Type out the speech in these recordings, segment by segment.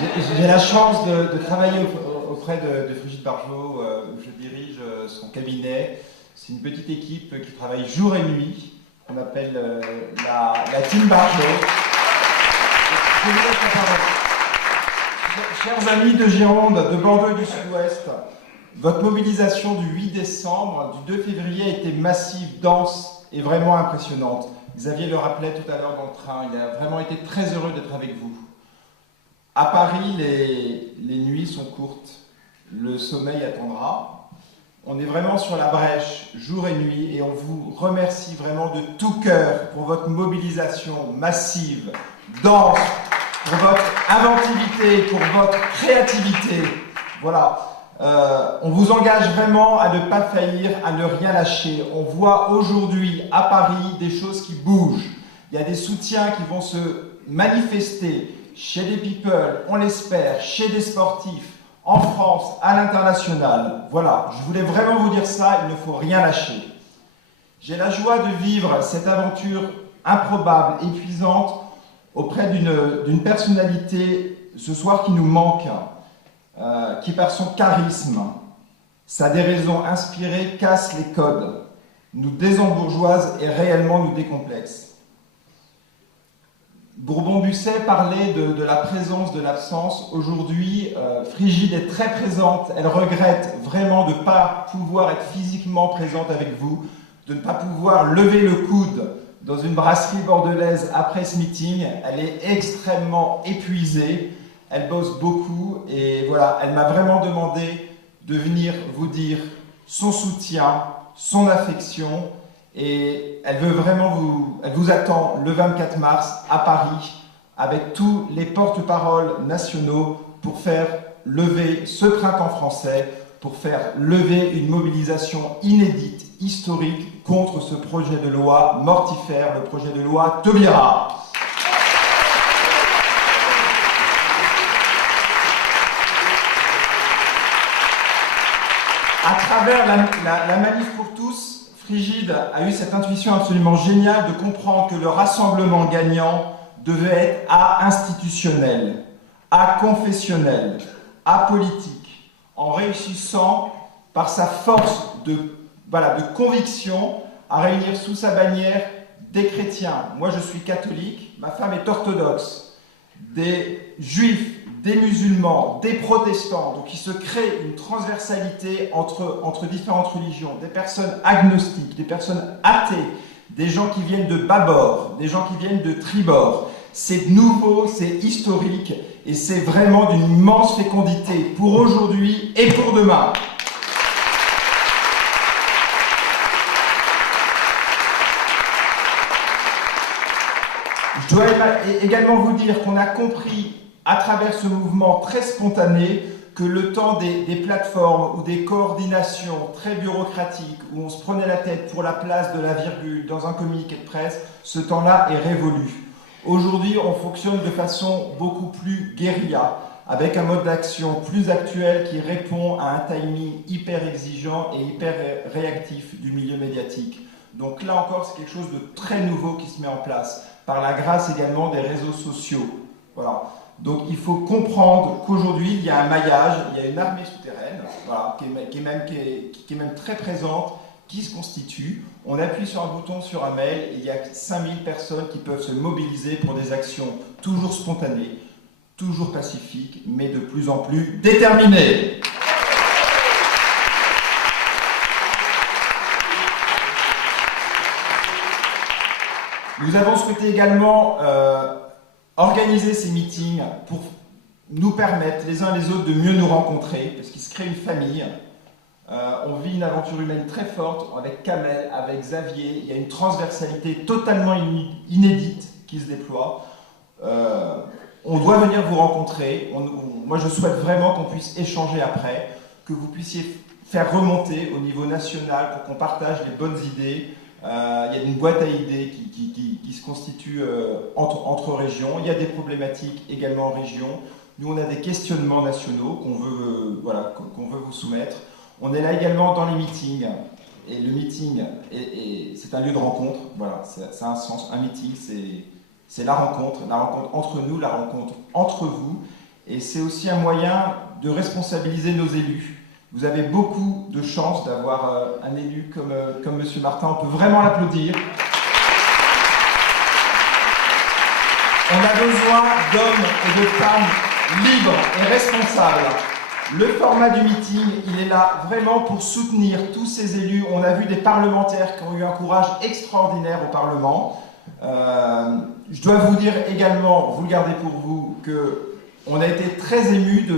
J'ai la chance de travailler auprès de Frigide Barjot, où je dirige son cabinet. C'est une petite équipe qui travaille jour et nuit, qu'on appelle la Team Barjot. Je vous laisse la parole. Chers amis de Gironde, de Bordeaux et du Sud-Ouest, votre mobilisation du 8 décembre, du 2 février a été massive, dense et vraiment impressionnante. Xavier le rappelait tout à l'heure dans le train, il a vraiment été très heureux d'être avec vous. À Paris, les nuits sont courtes, le sommeil attendra. On est vraiment sur la brèche, jour et nuit, et on vous remercie vraiment de tout cœur pour votre mobilisation massive, dense, pour votre inventivité, pour votre créativité. Voilà. On vous engage vraiment à ne pas faillir, à ne rien lâcher. On voit aujourd'hui à Paris des choses qui bougent. Il y a des soutiens qui vont se manifester chez des people, on l'espère, chez des sportifs, en France, à l'international. Voilà, je voulais vraiment vous dire ça, il ne faut rien lâcher. J'ai la joie de vivre cette aventure improbable, épuisante, auprès d'une personnalité ce soir qui nous manque, qui par son charisme, sa déraison inspirée casse les codes, nous désembourgeoise et réellement nous décomplexe. Bourbon-Busset parlait de la présence, de l'absence. Aujourd'hui, Frigide est très présente. Elle regrette vraiment de ne pas pouvoir être physiquement présente avec vous, de ne pas pouvoir lever le coude dans une brasserie bordelaise après ce meeting. Elle est extrêmement épuisée. Elle bosse beaucoup et voilà, elle m'a vraiment demandé de venir vous dire son soutien, son affection. Et elle veut vraiment elle vous attend le 24 mars à Paris avec tous les porte-paroles nationaux pour faire lever ce printemps français, pour faire lever une mobilisation inédite, historique contre ce projet de loi mortifère, le projet de loi Taubira. À travers la manif pour tous, Frigide a eu cette intuition absolument géniale de comprendre que le rassemblement gagnant devait être institutionnel, confessionnel, politique, en réussissant par sa force de conviction à réunir sous sa bannière des chrétiens. Moi je suis catholique, ma femme est orthodoxe, des juifs, des musulmans, des protestants, donc il se crée une transversalité entre différentes religions, des personnes agnostiques, des personnes athées, des gens qui viennent de bâbord, des gens qui viennent de tribord. C'est nouveau, c'est historique et c'est vraiment d'une immense fécondité pour aujourd'hui et pour demain. Je dois également vous dire qu'on a compris à travers ce mouvement très spontané que le temps des plateformes ou des coordinations très bureaucratiques où on se prenait la tête pour la place de la virgule dans un communiqué de presse, ce temps-là est révolu. Aujourd'hui, on fonctionne de façon beaucoup plus guérilla, avec un mode d'action plus actuel qui répond à un timing hyper exigeant et hyper réactif du milieu médiatique. Donc là encore, c'est quelque chose de très nouveau qui se met en place, par la grâce également des réseaux sociaux. Voilà. Donc il faut comprendre qu'aujourd'hui, il y a un maillage, il y a une armée souterraine, voilà, qui est même très présente, qui se constitue. On appuie sur un bouton sur un mail et il y a 5000 personnes qui peuvent se mobiliser pour des actions toujours spontanées, toujours pacifiques, mais de plus en plus déterminées. Nous avons souhaité également organiser ces meetings pour nous permettre les uns les autres de mieux nous rencontrer, parce qu'il se crée une famille. On vit une aventure humaine très forte avec Kamel, avec Xavier. Il y a une transversalité totalement inédite qui se déploie. On doit venir vous rencontrer. Moi, je souhaite vraiment qu'on puisse échanger après, que vous puissiez faire remonter au niveau national pour qu'on partage les bonnes idées. Il y a une boîte à idées qui se constitue entre régions. Il y a des problématiques également en région. Nous, on a des questionnements nationaux qu'on veut vous soumettre. On est là également dans les meetings. Et le meeting, c'est un lieu de rencontre. Voilà, ça a un sens. Un meeting, c'est la rencontre entre nous, la rencontre entre vous. et c'est aussi un moyen de responsabiliser nos élus. Vous avez beaucoup de chance d'avoir un élu comme M. Martin, on peut vraiment l'applaudir. On a besoin d'hommes et de femmes libres et responsables. Le format du meeting, il est là vraiment pour soutenir tous ces élus. On a vu des parlementaires qui ont eu un courage extraordinaire au Parlement. Je dois vous dire également, vous le gardez pour vous, qu'on a été très émus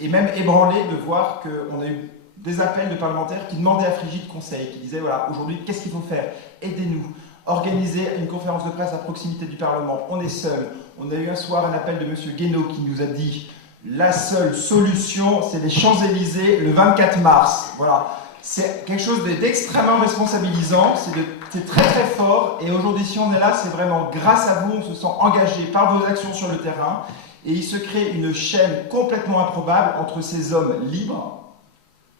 et même ébranlés de voir qu'on a eu des appels de parlementaires qui demandaient à Frigide conseil, qui disaient voilà, aujourd'hui, qu'est-ce qu'il faut faire? Aidez-nous. Organiser une conférence de presse à proximité du Parlement. On est seul. On a eu un soir un appel de M. Guénaud qui nous a dit la seule solution, c'est les Champs-Élysées le 24 mars. Voilà. C'est quelque chose d'extrêmement responsabilisant, c'est très très fort, et aujourd'hui si on est là, c'est vraiment grâce à vous, on se sent engagé par vos actions sur le terrain, et il se crée une chaîne complètement improbable entre ces hommes libres,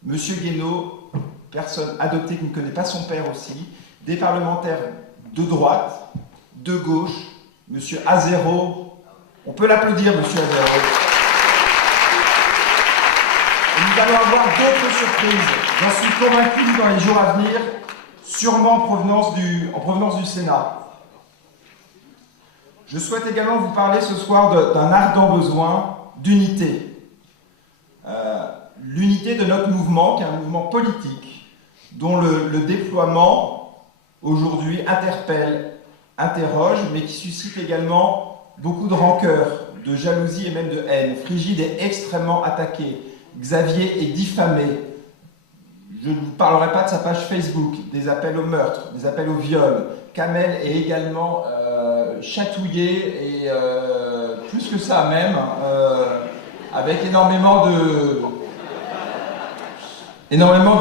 M. Guénaud, personne adoptée qui ne connaît pas son père aussi, des parlementaires de droite, de gauche, M. Azero, on peut l'applaudir M. Azero. Nous allons avoir d'autres surprises, j'en suis convaincu dans les jours à venir, sûrement en provenance du Sénat. Je souhaite également vous parler ce soir d'un ardent besoin d'unité. L'unité de notre mouvement, qui est un mouvement politique, dont le déploiement, aujourd'hui, interpelle, interroge, mais qui suscite également beaucoup de rancœur, de jalousie et même de haine. Frigide est extrêmement attaqué. Xavier est diffamé. Je ne vous parlerai pas de sa page Facebook, des appels au meurtre, des appels au viol. Kamel est également chatouillé et plus que ça même, avec énormément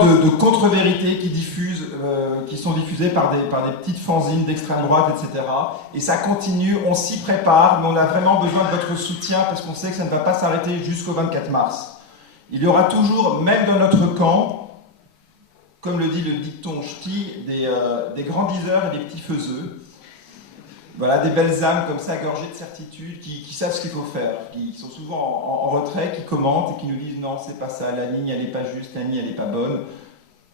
de contre-vérités qui sont diffusées par des petites fanzines d'extrême droite, etc. Et ça continue, on s'y prépare, mais on a vraiment besoin de votre soutien parce qu'on sait que ça ne va pas s'arrêter jusqu'au 24 mars. Il y aura toujours, même dans notre camp, comme le dit le dicton ch'ti, des grands diseurs et des petits faiseux. Voilà, des belles âmes comme ça, gorgées de certitude, qui savent ce qu'il faut faire, qui sont souvent en retrait, qui commentent et qui nous disent non, c'est pas ça, la ligne elle n'est pas juste, la ligne elle n'est pas bonne.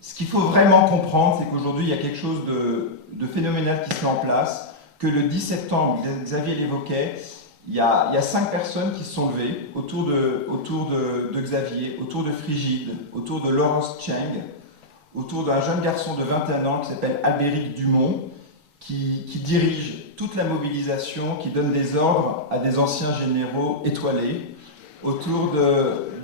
Ce qu'il faut vraiment comprendre, c'est qu'aujourd'hui il y a quelque chose de phénoménal qui se met en place, que le 10 septembre, Xavier l'évoquait, il y a 5 personnes qui se sont levées autour de Xavier, autour de Frigide, autour de Laurence Cheng, autour d'un jeune garçon de 21 ans qui s'appelle Albéric Dumont, qui dirige toute la mobilisation, qui donne des ordres à des anciens généraux étoilés, autour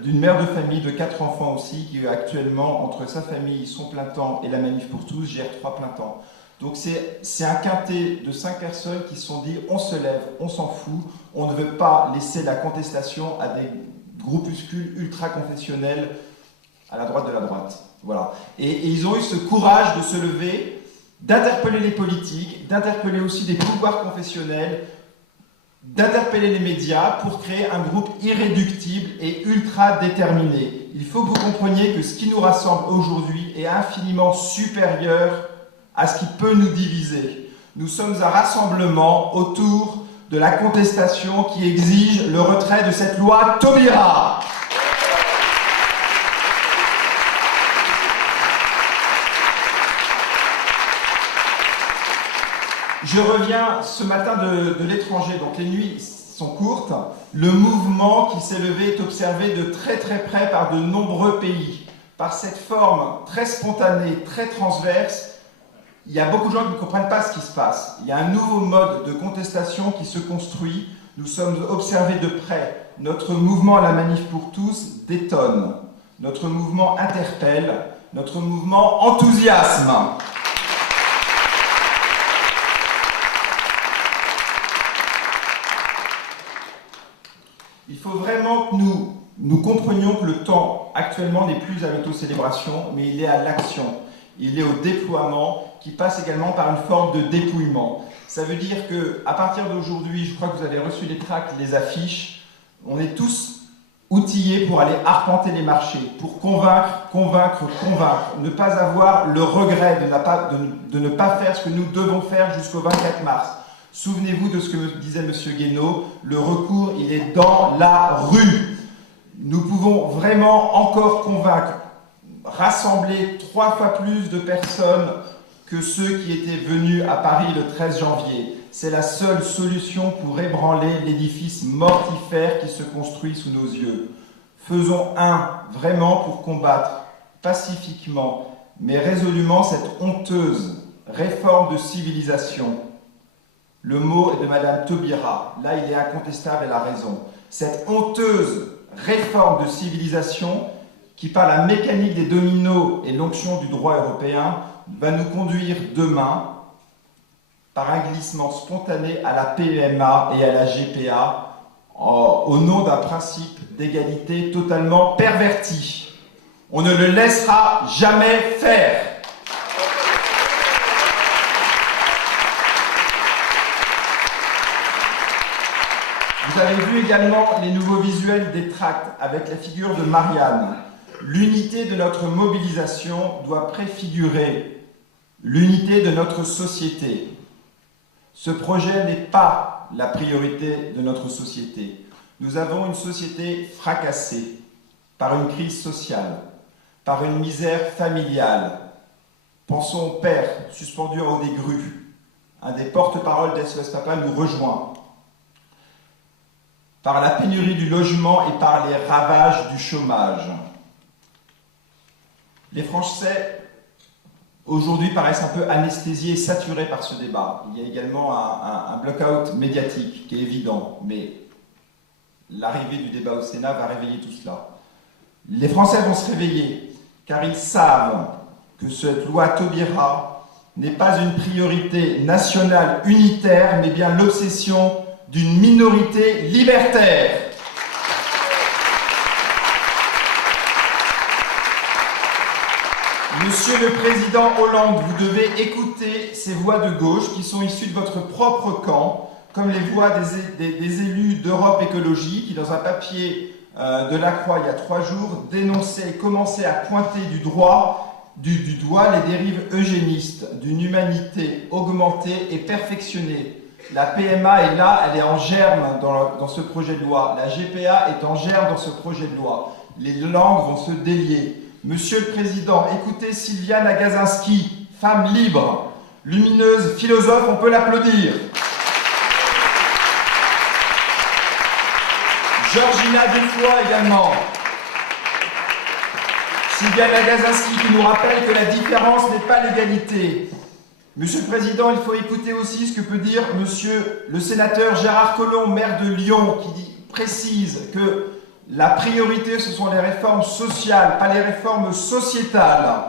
d'une mère de famille de 4 enfants aussi, qui actuellement, entre sa famille, son plein temps et la Manif pour tous, gère 3 plein temps. Donc c'est un quintet de 5 personnes qui se sont dit on se lève, on s'en fout, on ne veut pas laisser la contestation à des groupuscules ultra-confessionnels à la droite de la droite. Voilà. Et ils ont eu ce courage de se lever, d'interpeller les politiques, d'interpeller aussi des pouvoirs confessionnels, d'interpeller les médias pour créer un groupe irréductible et ultra déterminé. Il faut que vous compreniez que ce qui nous rassemble aujourd'hui est infiniment supérieur à ce qui peut nous diviser. Nous sommes un rassemblement autour de la contestation qui exige le retrait de cette loi Taubira. Je reviens ce matin de l'étranger, donc les nuits sont courtes. Le mouvement qui s'est levé est observé de très très près par de nombreux pays. Par cette forme très spontanée, très transverse, il y a beaucoup de gens qui ne comprennent pas ce qui se passe. Il y a un nouveau mode de contestation qui se construit. Nous sommes observés de près. Notre mouvement à la Manif pour tous détonne. Notre mouvement interpelle. Notre mouvement enthousiasme. Il faut vraiment que nous comprenions que le temps actuellement n'est plus à l'autocélébration, mais il est à l'action. Il est au déploiement qui passe également par une forme de dépouillement. Ça veut dire qu'à partir d'aujourd'hui, je crois que vous avez reçu les tracts, les affiches, on est tous outillés pour aller arpenter les marchés, pour convaincre, ne pas avoir le regret de ne pas faire ce que nous devons faire jusqu'au 24 mars. Souvenez-vous de ce que disait M. Guénaud, le recours, il est dans la rue. Nous pouvons vraiment encore convaincre, rassembler 3 fois plus de personnes que ceux qui étaient venus à Paris le 13 janvier. C'est la seule solution pour ébranler l'édifice mortifère qui se construit sous nos yeux. Faisons vraiment pour combattre pacifiquement, mais résolument cette honteuse réforme de civilisation. Le mot est de Madame Taubira. Là, il est incontestable, elle a raison. Cette honteuse réforme de civilisation qui, par la mécanique des dominos et l'onction du droit européen, va nous conduire demain, par un glissement spontané, à la PMA et à la GPA, au nom d'un principe d'égalité totalement perverti. On ne le laissera jamais faire. Vous avez vu également les nouveaux visuels des tracts avec la figure de Marianne. L'unité de notre mobilisation doit préfigurer l'unité de notre société. Ce projet n'est pas la priorité de notre société. Nous avons une société fracassée par une crise sociale, par une misère familiale. Pensons au père suspendu en haut des grues. Un des porte-paroles d'SOS Papa nous rejoint. Par la pénurie du logement et par les ravages du chômage. Les Français, aujourd'hui, paraissent un peu anesthésiés et saturés par ce débat. Il y a également un block-out médiatique qui est évident, mais l'arrivée du débat au Sénat va réveiller tout cela. Les Français vont se réveiller, car ils savent que cette loi Taubira n'est pas une priorité nationale unitaire, mais bien l'obsession d'une minorité libertaire. Monsieur le Président Hollande, vous devez écouter ces voix de gauche qui sont issues de votre propre camp, comme les voix des élus d'Europe Écologie qui, dans un papier de La Croix il y a 3 jours, dénonçaient et commençaient à pointer du doigt les dérives eugénistes d'une humanité augmentée et perfectionnée. La PMA est là, elle est en germe dans ce projet de loi. La GPA est en germe dans ce projet de loi. Les langues vont se délier. Monsieur le Président, écoutez Sylviane Agacinski, femme libre, lumineuse, philosophe, on peut l'applaudir. Georgina Dufoy également. Sylviane Agacinski qui nous rappelle que la différence n'est pas l'égalité. Monsieur le Président, il faut écouter aussi ce que peut dire monsieur le sénateur Gérard Collomb, maire de Lyon, qui précise que la priorité, ce sont les réformes sociales, pas les réformes sociétales.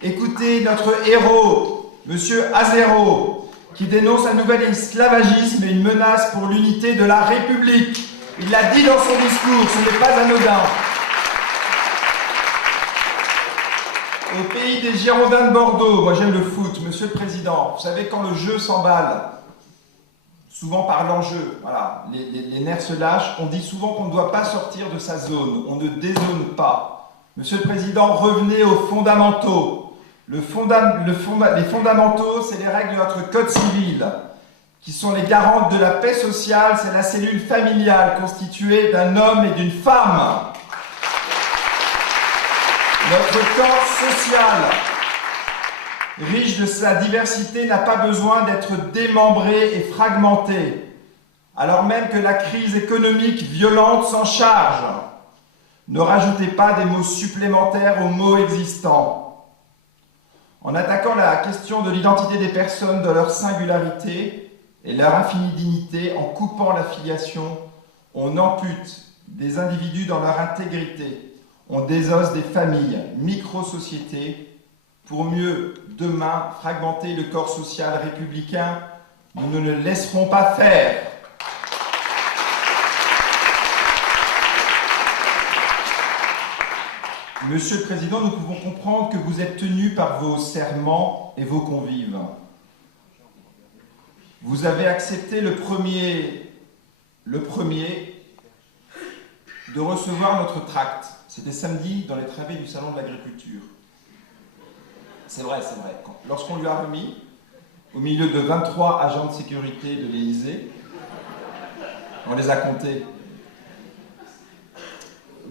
Écoutez notre héros, monsieur Azero, qui dénonce un nouvel esclavagisme et une menace pour l'unité de la République. Il l'a dit dans son discours, ce n'est pas anodin. Au pays des Girondins de Bordeaux, moi j'aime le foot, monsieur le Président, vous savez quand le jeu s'emballe, souvent par l'enjeu, voilà, les nerfs se lâchent, on dit souvent qu'on ne doit pas sortir de sa zone, on ne dézone pas. Monsieur le Président, revenez aux fondamentaux. Les fondamentaux, c'est les règles de notre code civil, qui sont les garantes de la paix sociale, c'est la cellule familiale constituée d'un homme et d'une femme. Notre corps social, riche de sa diversité, n'a pas besoin d'être démembré et fragmenté, alors même que la crise économique violente s'en charge. Ne rajoutez pas des mots supplémentaires aux mots existants. En attaquant la question de l'identité des personnes dans leur singularité et leur infinie dignité, en coupant la filiation, on ampute des individus dans leur intégrité. On désosse des familles, micro-sociétés, pour mieux, demain, fragmenter le corps social républicain. Nous ne le laisserons pas faire. Monsieur le Président, nous pouvons comprendre que vous êtes tenu par vos serments et vos convives. Vous avez accepté le premier de recevoir notre tract. C'était samedi dans les travées du Salon de l'Agriculture. C'est vrai. Lorsqu'on lui a remis, au milieu de 23 agents de sécurité de l'Élysée. On les a comptés.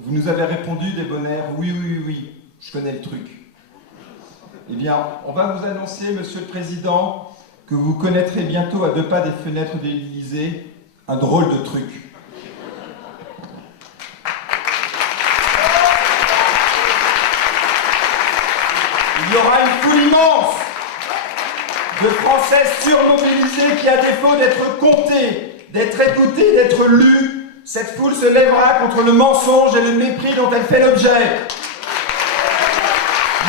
Vous nous avez répondu des bon air, oui, oui, oui, oui, je connais le truc. Eh bien, on va vous annoncer, Monsieur le Président, que vous connaîtrez bientôt à 2 pas des fenêtres de l'Élysée un drôle de truc. Il y aura une foule immense de Français surmobilisés qui, à défaut d'être comptés, d'être écoutés, d'être lus, cette foule se lèvera contre le mensonge et le mépris dont elle fait l'objet.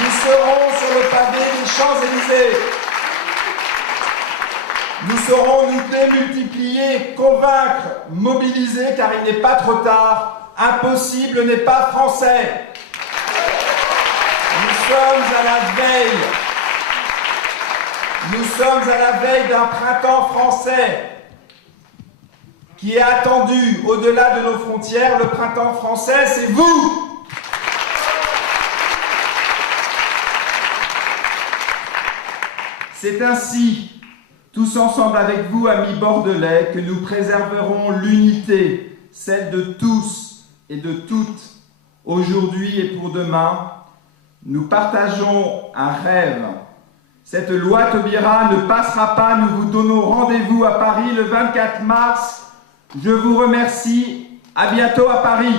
Nous serons sur le pavé des Champs-Élysées. Nous saurons nous démultiplier, convaincre, mobiliser, car il n'est pas trop tard. Impossible n'est pas français. Nous sommes à la veille d'un printemps français qui est attendu au-delà de nos frontières. Le printemps français, c'est vous! C'est ainsi, tous ensemble avec vous, amis bordelais, que nous préserverons l'unité, celle de tous et de toutes, aujourd'hui et pour demain. Nous partageons un rêve. Cette loi Taubira ne passera pas. Nous vous donnons rendez-vous à Paris le 24 mars. Je vous remercie. À bientôt à Paris.